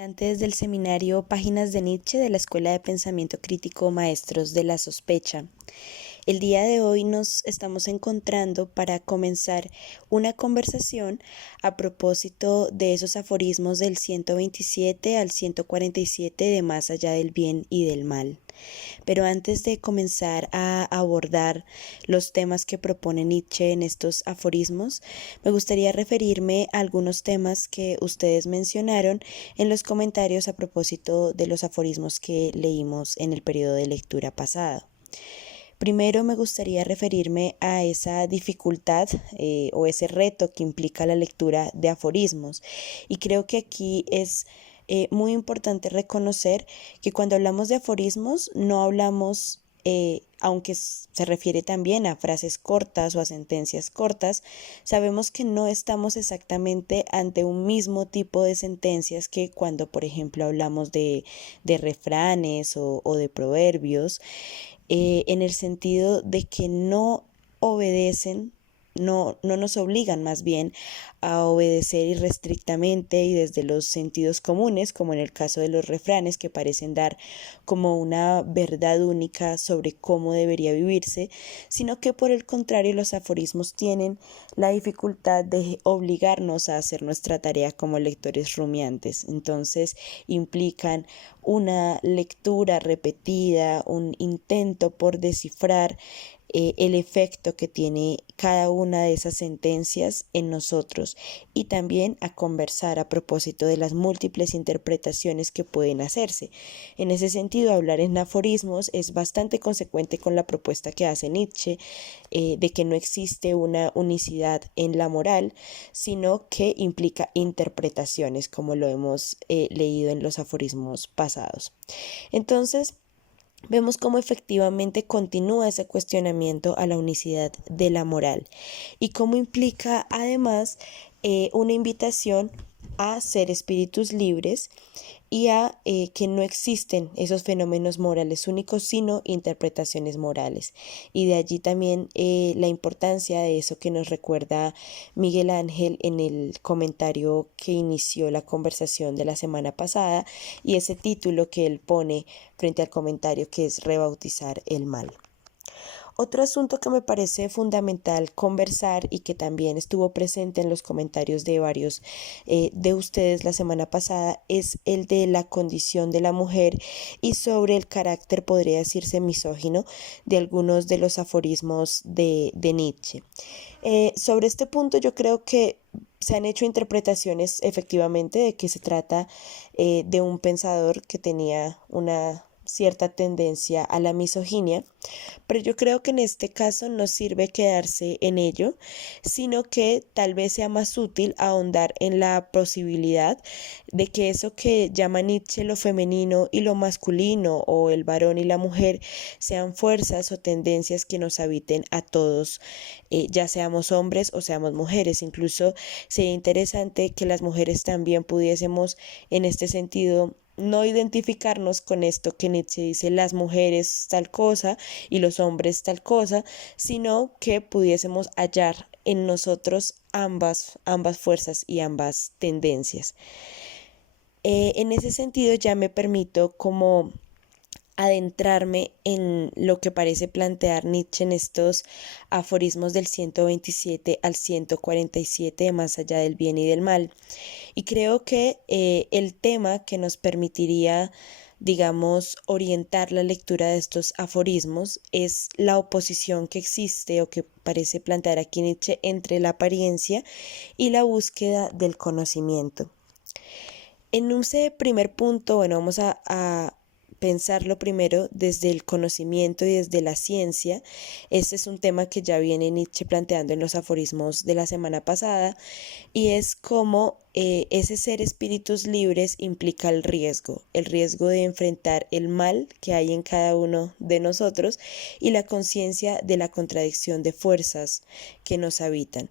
Antes del seminario Páginas de Nietzsche de la Escuela de Pensamiento Crítico Maestros de la Sospecha. El día de hoy nos estamos encontrando para comenzar una conversación a propósito de esos aforismos del 127 al 147 de Más allá del bien y del mal. Pero antes de comenzar a abordar los temas que propone Nietzsche en estos aforismos, me gustaría referirme a algunos temas que ustedes mencionaron en los comentarios a propósito de los aforismos que leímos en el periodo de lectura pasado. Primero me gustaría referirme a esa dificultad o ese reto que implica la lectura de aforismos. Y creo que aquí es muy importante reconocer que cuando hablamos de aforismos no hablamos, aunque se refiere también a frases cortas o a sentencias cortas, sabemos que no estamos exactamente ante un mismo tipo de sentencias que cuando, por ejemplo, hablamos de refranes o de proverbios, en el sentido de que no obedecen, no nos obligan más bien a obedecer irrestrictamente y desde los sentidos comunes, como en el caso de los refranes que parecen dar como una verdad única sobre cómo debería vivirse, sino que por el contrario los aforismos tienen la dificultad de obligarnos a hacer nuestra tarea como lectores rumiantes. Entonces implican una lectura repetida, un intento por descifrar el efecto que tiene cada una de esas sentencias en nosotros y también a conversar a propósito de las múltiples interpretaciones que pueden hacerse. En ese sentido, hablar en aforismos es bastante consecuente con la propuesta que hace Nietzsche de que no existe una unicidad en la moral, sino que implica interpretaciones, como lo hemos leído en los aforismos pasados. Entonces, vemos cómo efectivamente continúa ese cuestionamiento a la unicidad de la moral y cómo implica además una invitación a ser espíritus libres y a que no existen esos fenómenos morales únicos, sino interpretaciones morales. Y de allí también la importancia de eso que nos recuerda Miguel Ángel en el comentario que inició la conversación de la semana pasada y ese título que él pone frente al comentario, que es rebautizar el mal. Otro asunto que me parece fundamental conversar y que también estuvo presente en los comentarios de varios de ustedes la semana pasada es el de la condición de la mujer y sobre el carácter, podría decirse, misógino de algunos de los aforismos de Nietzsche. Sobre este punto yo creo que se han hecho interpretaciones efectivamente de que se trata de un pensador que tenía una cierta tendencia a la misoginia, pero yo creo que en este caso no sirve quedarse en ello, sino que tal vez sea más útil ahondar en la posibilidad de que eso que llama Nietzsche lo femenino y lo masculino, o el varón y la mujer, sean fuerzas o tendencias que nos habiten a todos, ya seamos hombres o seamos mujeres. Incluso sería interesante que las mujeres también pudiésemos en este sentido no identificarnos con esto que Nietzsche dice, las mujeres tal cosa y los hombres tal cosa, sino que pudiésemos hallar en nosotros ambas fuerzas y ambas tendencias. En ese sentido ya me permito como adentrarme en lo que parece plantear Nietzsche en estos aforismos del 127 al 147 de Más allá del bien y del mal. Y creo que el tema que nos permitiría, digamos, orientar la lectura de estos aforismos es la oposición que existe o que parece plantear aquí Nietzsche entre la apariencia y la búsqueda del conocimiento. En un primer punto, bueno, vamos a pensarlo primero desde el conocimiento y desde la ciencia. Este es un tema que ya viene Nietzsche planteando en los aforismos de la semana pasada, y es cómo ese ser espíritus libres implica el riesgo de enfrentar el mal que hay en cada uno de nosotros y la conciencia de la contradicción de fuerzas que nos habitan.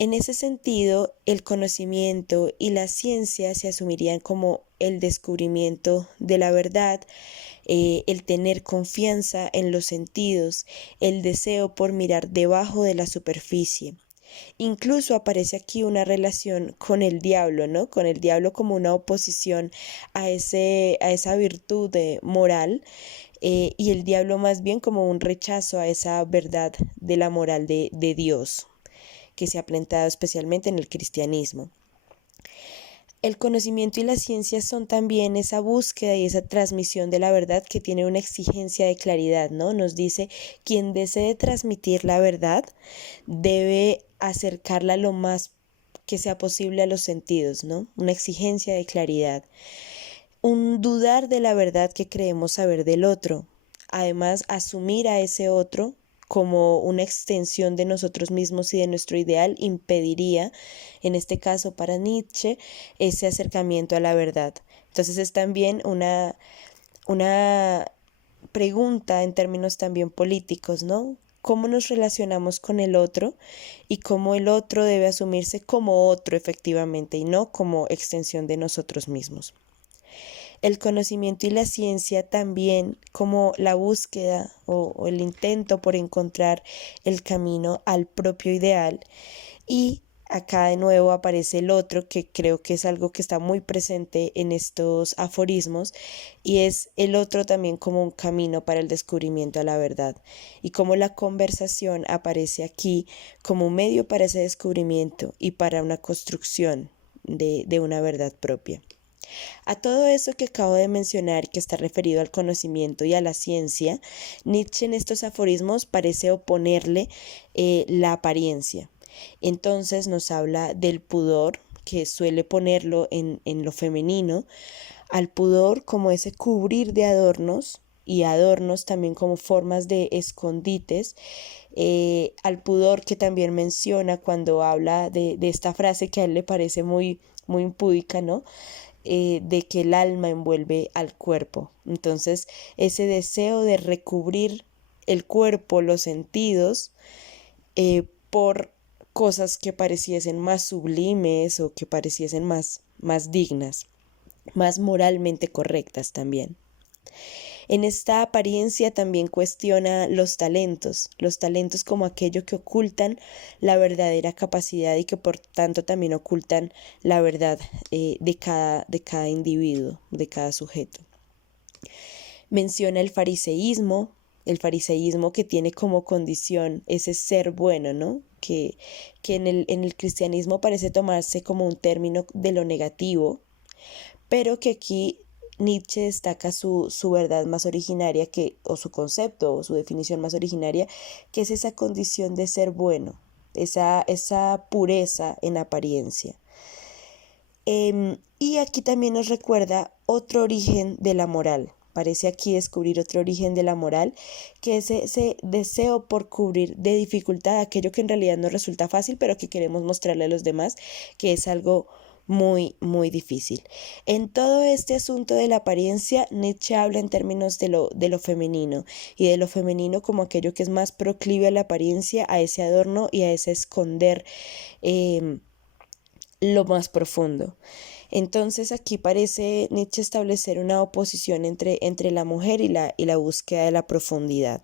En ese sentido, el conocimiento y la ciencia se asumirían como el descubrimiento de la verdad, el tener confianza en los sentidos, el deseo por mirar debajo de la superficie. Incluso aparece aquí una relación con el diablo, ¿no? Con el diablo como una oposición a esa virtud moral, y el diablo más bien como un rechazo a esa verdad de la moral de Dios, que se ha plantado especialmente en el cristianismo. El conocimiento y la ciencia son también esa búsqueda y esa transmisión de la verdad que tiene una exigencia de claridad, ¿no? Nos dice, quien desee transmitir la verdad debe acercarla lo más que sea posible a los sentidos, ¿no? Una exigencia de claridad. Un dudar de la verdad que creemos saber del otro. Además, asumir a ese otro como una extensión de nosotros mismos y de nuestro ideal impediría, en este caso para Nietzsche, ese acercamiento a la verdad. Entonces es también una pregunta en términos también políticos, ¿no? ¿Cómo nos relacionamos con el otro y cómo el otro debe asumirse como otro efectivamente y no como extensión de nosotros mismos? El conocimiento y la ciencia también como la búsqueda o el intento por encontrar el camino al propio ideal. Y acá de nuevo aparece el otro, que creo que es algo que está muy presente en estos aforismos, y es el otro también como un camino para el descubrimiento a la verdad, y como la conversación aparece aquí como un medio para ese descubrimiento y para una construcción de una verdad propia. A todo eso que acabo de mencionar, que está referido al conocimiento y a la ciencia, Nietzsche en estos aforismos parece oponerle la apariencia. Entonces nos habla del pudor, que suele ponerlo en lo femenino, al pudor como ese cubrir de adornos, y adornos también como formas de escondites, al pudor que también menciona cuando habla de esta frase que a él le parece muy impúdica, ¿no? De que el alma envuelve al cuerpo. Entonces, ese deseo de recubrir el cuerpo, los sentidos, por cosas que pareciesen más sublimes o que pareciesen más dignas, más moralmente correctas también. En esta apariencia también cuestiona los talentos como aquello que ocultan la verdadera capacidad y que por tanto también ocultan la verdad de cada individuo, de cada sujeto. Menciona el fariseísmo que tiene como condición ese ser bueno, ¿no? Que en el cristianismo parece tomarse como un término de lo negativo, pero que aquí Nietzsche destaca su verdad más originaria, o su concepto o su definición más originaria, que es esa condición de ser bueno, esa pureza en apariencia. Y aquí también nos recuerda otro origen de la moral. Parece aquí descubrir otro origen de la moral, que es ese deseo por cubrir de dificultad aquello que en realidad nos resulta fácil, pero que queremos mostrarle a los demás que es algo muy difícil. En todo este asunto de la apariencia, Nietzsche habla en términos de lo femenino, y de lo femenino como aquello que es más proclive a la apariencia, a ese adorno y a ese esconder lo más profundo. Entonces aquí parece Nietzsche establecer una oposición entre la mujer y la búsqueda de la profundidad.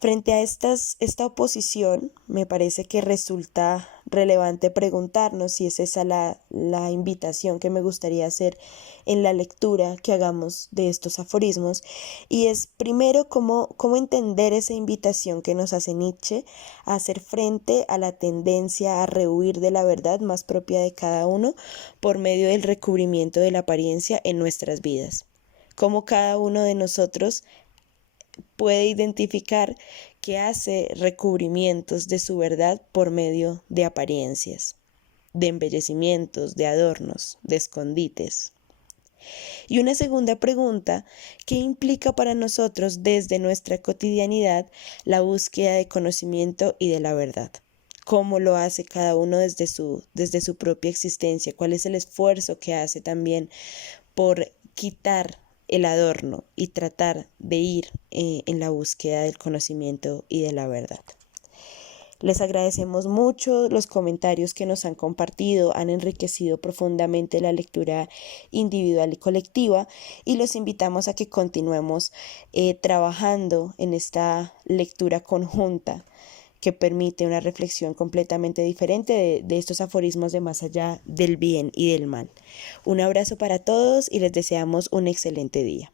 Frente a esta oposición, me parece que resulta relevante preguntarnos si es esa la invitación que me gustaría hacer en la lectura que hagamos de estos aforismos, y es primero cómo entender esa invitación que nos hace Nietzsche a hacer frente a la tendencia a rehuir de la verdad más propia de cada uno por medio del recubrimiento de la apariencia en nuestras vidas. Cómo cada uno de nosotros puede identificar que hace recubrimientos de su verdad por medio de apariencias, de embellecimientos, de adornos, de escondites. Y una segunda pregunta, ¿qué implica para nosotros desde nuestra cotidianidad la búsqueda de conocimiento y de la verdad? ¿Cómo lo hace cada uno desde su propia existencia? ¿Cuál es el esfuerzo que hace también por quitar el adorno y tratar de ir en la búsqueda del conocimiento y de la verdad? Les agradecemos mucho los comentarios que nos han compartido, han enriquecido profundamente la lectura individual y colectiva, y los invitamos a que continuemos trabajando en esta lectura conjunta que permite una reflexión completamente diferente de estos aforismos de más allá del bien y del mal. Un abrazo para todos y les deseamos un excelente día.